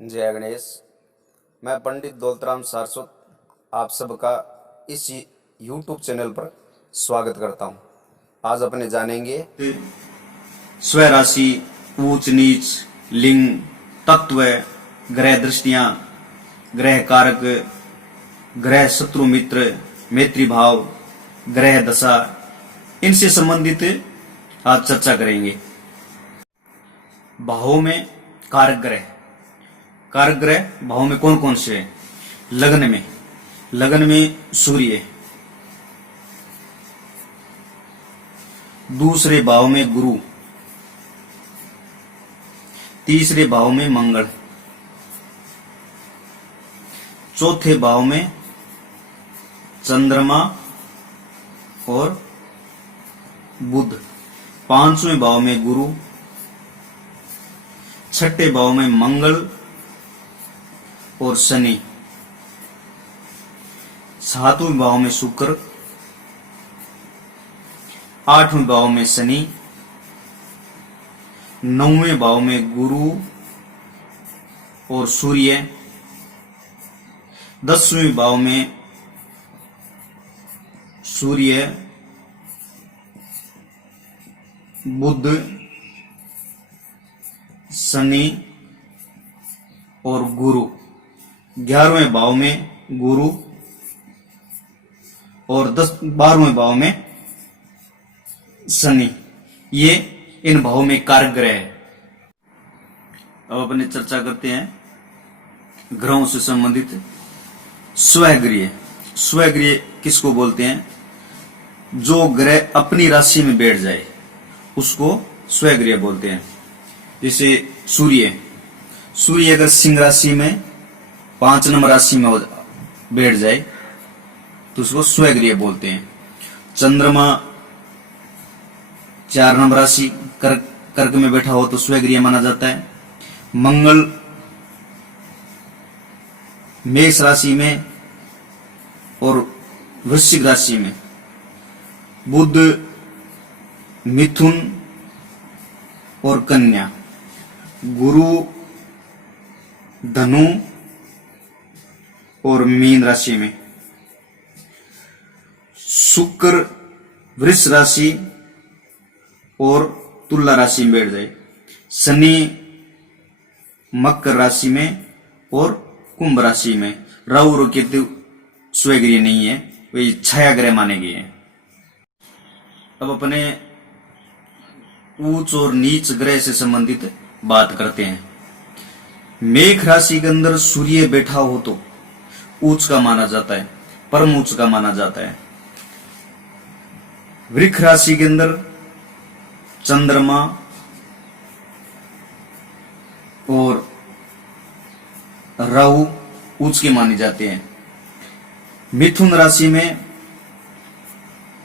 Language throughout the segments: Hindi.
जय गणेश। मैं पंडित दौलतराम सारस्वत आप सबका इस YouTube चैनल पर स्वागत करता हूं। आज अपने जानेंगे स्वराशि, ऊंच नीच, लिंग, तत्व, ग्रह दृष्टियां, ग्रह कारक, ग्रह शत्रु मित्र, मैत्री भाव, ग्रह दशा, इनसे संबंधित आज चर्चा करेंगे। भावों में कारक ग्रह भाव में कौन कौन से हैं? लग्न में सूर्य, दूसरे भाव में गुरु, तीसरे भाव में मंगल, चौथे भाव में चंद्रमा और बुध, पांचवें भाव में गुरु, छठे भाव में मंगल और शनि, सातवें भाव में शुक्र, आठवें भाव में शनि, नौवें भाव में गुरु और सूर्य, दसवें भाव में सूर्य, बुध, शनि और गुरु, 11वें भाव में गुरु और 12वें भाव में शनि। ये इन भावों में कारक ग्रह है। अब अपने चर्चा करते हैं ग्रहों से संबंधित। स्वगृह किसको बोलते हैं? जो ग्रह अपनी राशि में बैठ जाए उसको स्वगृह बोलते हैं। जैसे सूर्य अगर सिंह राशि में 5 नंबर राशि में बैठ जाए तो उसको स्वगृह बोलते हैं। चंद्रमा 4 नंबर राशि कर्क में बैठा हो तो स्वगृह माना जाता है। मंगल मेष राशि में और वृश्चिक राशि में, बुध मिथुन और कन्या, गुरु धनु और मीन राशि में, शुक्र वृष राशि और तुला राशि में बैठ जाए, शनि मकर राशि में और कुंभ राशि में। राहु और केतु स्वगृह नहीं है, वे छाया ग्रह माने गए हैं। अब अपने ऊंच और नीच ग्रह से संबंधित बात करते हैं। मेष राशि के अंदर सूर्य बैठा हो तो ऊंच का माना जाता है, परम ऊंच का माना जाता है। वृष राशि के अंदर चंद्रमा और राहु ऊंच के माने जाते हैं। मिथुन राशि में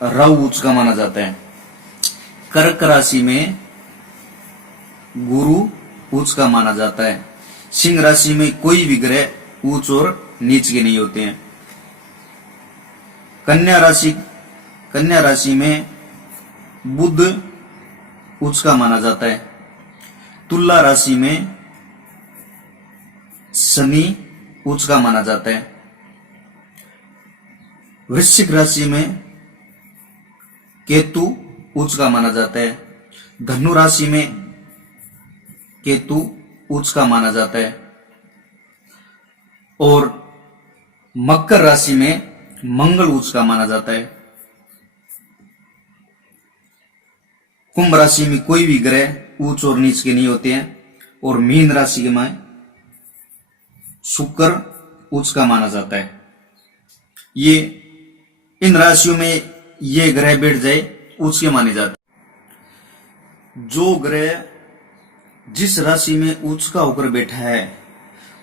राहु ऊंच का माना जाता है। कर्क राशि में गुरु ऊंच का माना जाता है। सिंह राशि में कोई भी ग्रह ऊंच और नीच के नहीं होते हैं। कन्या राशि में बुध ऊंच का माना जाता है। तुला राशि में शनि ऊंच का माना जाता है। वृश्चिक राशि में केतु ऊंच का माना जाता है। धनु राशि में केतु ऊंच का माना जाता है और मकर राशि में मंगल ऊंच का माना जाता है। कुंभ राशि में कोई भी ग्रह ऊंच और नीच के नहीं होते हैं और मीन राशि में शुक्र ऊंच का माना जाता है। ये इन राशियों में ये ग्रह बैठ जाए ऊंच के माने जाते हैं। जो ग्रह जिस राशि में ऊंच का होकर बैठा है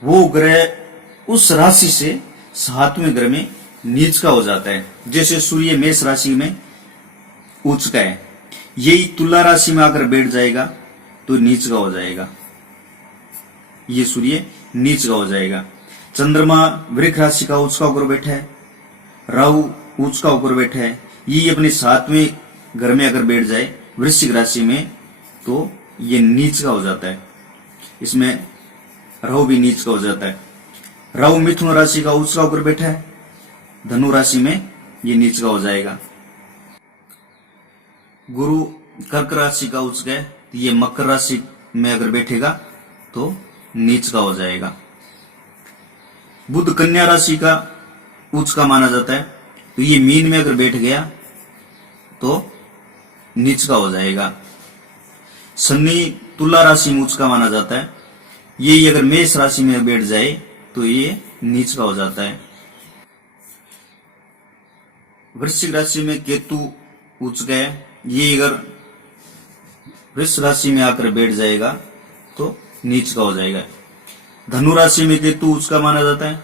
वो ग्रह उस राशि से 7वें ग्रह में नीच का हो जाता है। जैसे सूर्य मेष राशि में ऊंच का है, यही तुला राशि में आकर बैठ जाएगा तो नीच का हो जाएगा, ये सूर्य नीच का हो जाएगा। चंद्रमा वृष राशि का ऊंच का होकर बैठा है, राहु ऊंच का होकर बैठा है, ये अपने 7वें घर में अगर बैठ जाए वृश्चिक राशि में तो ये नीच का हो जाता है। इसमें राहु भी नीच का हो जाता है। राहु मिथुन राशि का उच्च का होकर बैठा है, धनु राशि में ये नीच का हो जाएगा। गुरु कर्क राशि का उच्च है, तो ये मकर राशि में अगर बैठेगा तो नीच का हो जाएगा। बुध कन्या राशि का उच्च का माना जाता है, तो ये मीन में अगर बैठ गया तो नीच का हो जाएगा। शनि तुला राशि में उच्च का माना जाता है, ये अगर मेष राशि में बैठ जाए तो ये नीच का हो जाता है। वृश्चिक राशि में केतु उच्च का है, ये अगर वृष राशि में आकर बैठ जाएगा तो नीच का हो जाएगा। धनु राशि में केतु उच्च का माना जाता है,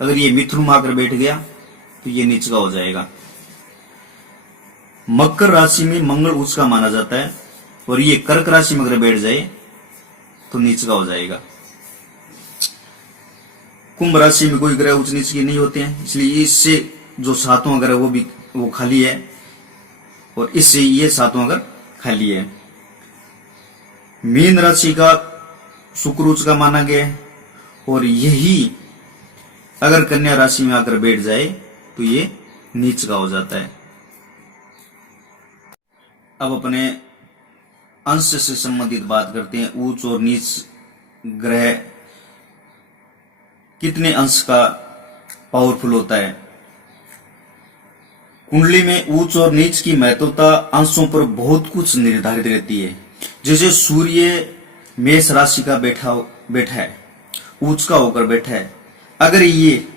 अगर ये मिथुन में आकर बैठ गया तो ये नीच का हो जाएगा। मकर राशि में मंगल उच्च का माना जाता है, और ये कर्क राशि में अगर बैठ जाए तो नीच का हो जाएगा। कुंभ राशि में कोई ग्रह उच्च नीच के नहीं होते हैं, इसलिए इससे जो सातवां ग्रह वो खाली है, और इससे ये सातवां ग्रह खाली है। मीन राशि का शुक्र उच्च का माना गया है, और यही अगर कन्या राशि में आकर बैठ जाए तो ये नीच का हो जाता है। अब अपने अंश से संबंधित बात करते हैं। उच्च और नीच ग्रह कितने अंश का पावरफुल होता है। कुंडली में उच्च और नीच की महत्वता अंशों पर बहुत कुछ निर्धारित रहती है। जैसे सूर्य मेष राशि का बैठा है, उच्च का होकर बैठा है, अगर ये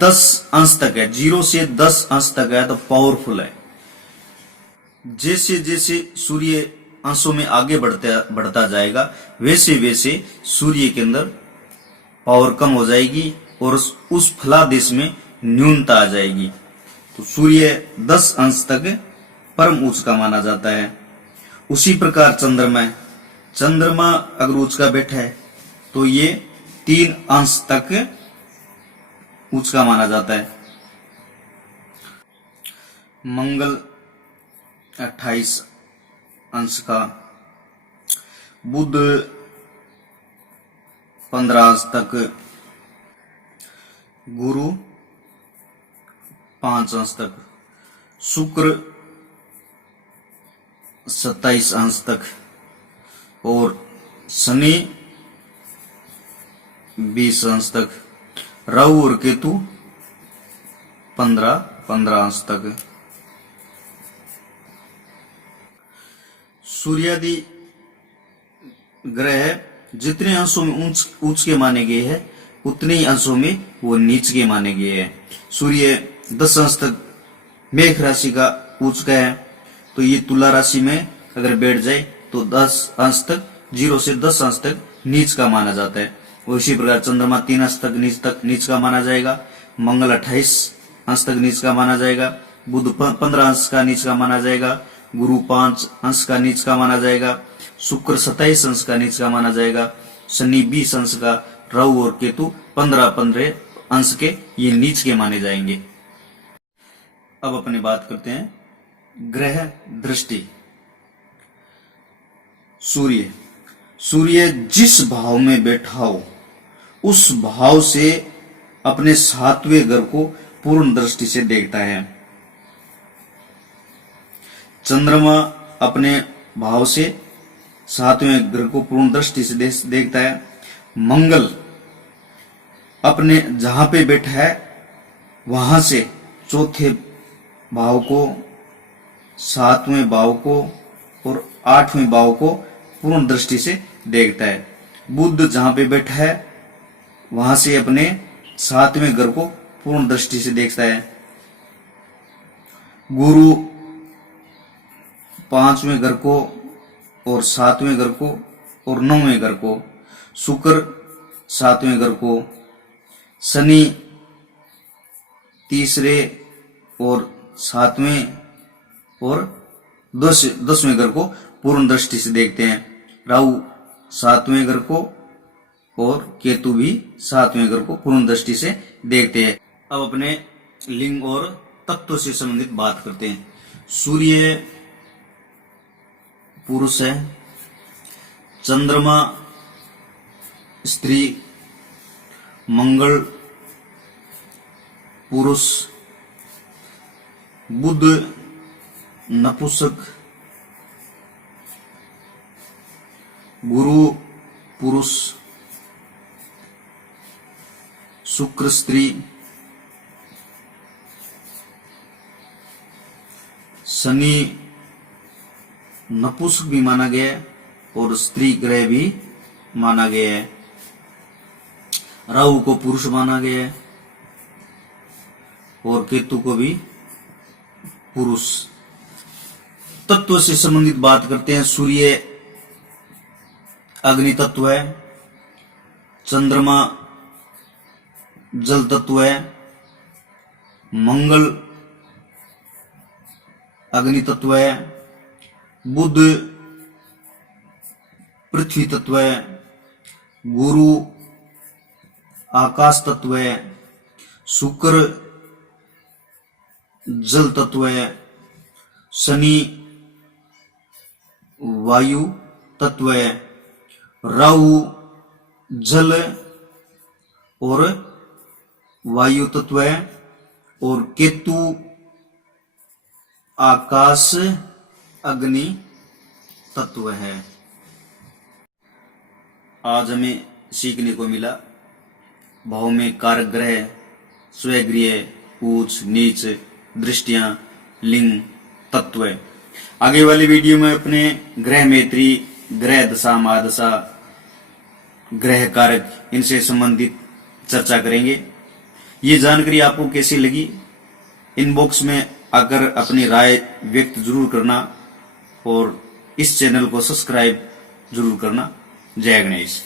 10 अंश तक है, 0 से 10 अंश तक है तो पावरफुल है। जैसे जैसे सूर्य अंशों में आगे बढ़ता जाएगा, वैसे वैसे सूर्य के अंदर पावर कम हो जाएगी और उस फलादेश में न्यूनता आ जाएगी। तो सूर्य 10 अंश तक परम उच्च का माना जाता है। उसी प्रकार चंद्रमा अगर उच्च का बैठा है तो ये 3 अंश तक उच्च का माना जाता है। मंगल 28 अंश का, बुध 15 अंश तक, गुरु 5 अंश तक, शुक्र 27 अंश तक, और शनि 20 अंश तक, राहु और केतु 15 अंश तक। सूर्यादि ग्रह जितने अंशों में उच्च के माने गए हैं, उतने ही अंशों में वो नीच के माने गए हैं। सूर्य 10 अंश तक मेष राशि का उच्च का है, तो ये तुला राशि में अगर बैठ जाए तो 10 अंश तक, 0 से 10 अंश तक नीच का माना जाता है। और इसी प्रकार चंद्रमा 3 अंश तक नीच का माना जाएगा, मंगल 28 अंश तक नीच का माना जाएगा, बुध 15 अंश का नीच का माना जाएगा, गुरु 5 अंश का नीच का माना जाएगा, शुक्र 27 अंश का नीच का माना जाएगा, शनि 20 अंश का, राहु और केतु 15 अंश के ये नीच के माने जाएंगे। अब अपनी बात करते हैं ग्रह दृष्टि। सूर्य जिस भाव में बैठा हो उस भाव से अपने 7वें घर को पूर्ण दृष्टि से देखता है। चंद्रमा अपने भाव से 7वें ग्रह को पूर्ण दृष्टि से देखता है। मंगल अपने जहां पे बैठा है वहां से 4थे भाव को, 7वें भाव को और 8वें भाव को पूर्ण दृष्टि से देखता है। बुध जहां पे बैठा है वहां से अपने 7वें घर को पूर्ण दृष्टि से देखता है। गुरु 5वें घर को और 7वें घर को और 9वें घर को, शुक्र 7वें घर को, शनि 3रे और 7वें और 10वें घर को पूर्ण दृष्टि से देखते हैं। राहु 7वें घर को और केतु भी 7वें घर को पूर्ण दृष्टि से देखते हैं। अब अपने लिंग और तत्व से संबंधित बात करते हैं। सूर्य पुरुष है, चंद्रमा स्त्री मंगल पुरुष, बुध नपुंसक, गुरु पुरुष, शुक्र स्त्री, शनि नपुंसक भी माना गया है और स्त्री ग्रह भी माना गया है। राहु को पुरुष माना गया है और केतु को भी पुरुष। तत्व से संबंधित बात करते हैं। सूर्य अग्नि तत्व है, चंद्रमा जल तत्व है, मंगल अग्नि तत्व है, बुध पृथ्वी तत्व है, गुरु आकाश तत्व है, शुक्र जल तत्व है, शनि वायु तत्व है, राहु जल और वायु तत्व है और केतु आकाश अग्नि तत्व है। आज हमें सीखने को मिला भाव में कारक ग्रह, स्वगृह, उच्च नीच, दृष्टियां, लिंग, तत्व। आगे वाली वीडियो में अपने ग्रह मैत्री, ग्रह दशा, महादशा, ग्रह कारक इनसे संबंधित चर्चा करेंगे। ये जानकारी आपको कैसी लगी इनबॉक्स में आकर अपनी राय व्यक्त जरूर करना और इस चैनल को सब्सक्राइब जरूर करना। जय गणेश।